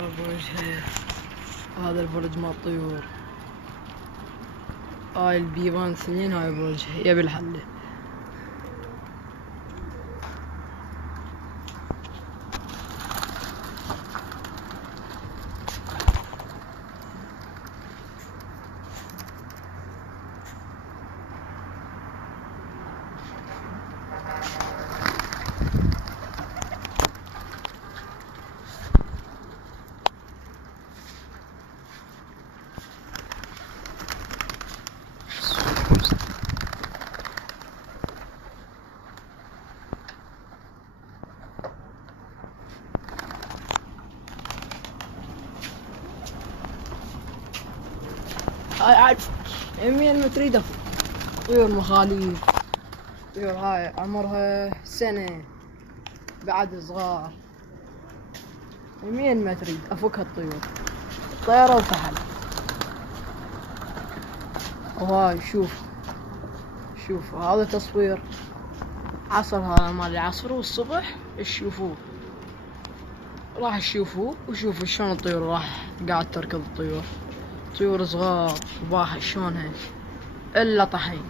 بوجهه. هذا البرج مال الطيور. هاي البيبان اثنين، هاي بوجهه يبي الحله. هاي عارفك 100 متر يدفع. طيور مخاليف، طيور هاي عمرها سنة بعد صغار. 100 متر افكها الطيور، طيرة وفحل. وهاي شوف هذا تصوير عصر، هذا مال العصر والصبح تشوفوه، راح تشوفوه وشوفوا شلون الطيور راح قاعد تركض. الطيور طيور صغار وباحة شلونها الا طحين.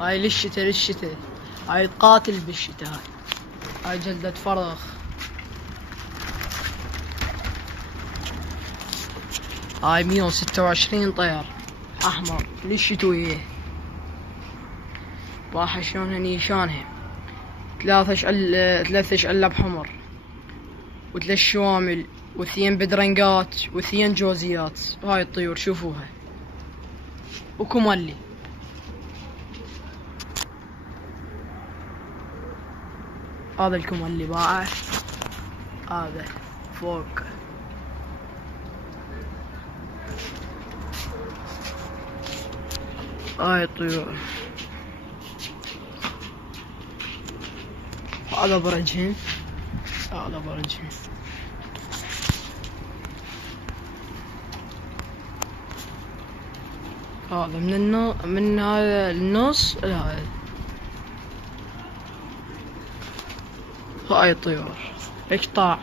هاي للشتا هاي تقاتل بالشتا. هاي جلدة فرخ. هاي 126 طير احمر للشتوية. باحة شلونها نيشانها 3 شعلب حمر و3 شوامل و2 بدرنقات و2 جوزيات. هاي الطيور شوفوها. وكملي هذا الكملي باعه، هذا فوق. هاي الطيور. هذا برجهم، هذا من هذا النص لهذا. هاي الطيور اقطاع.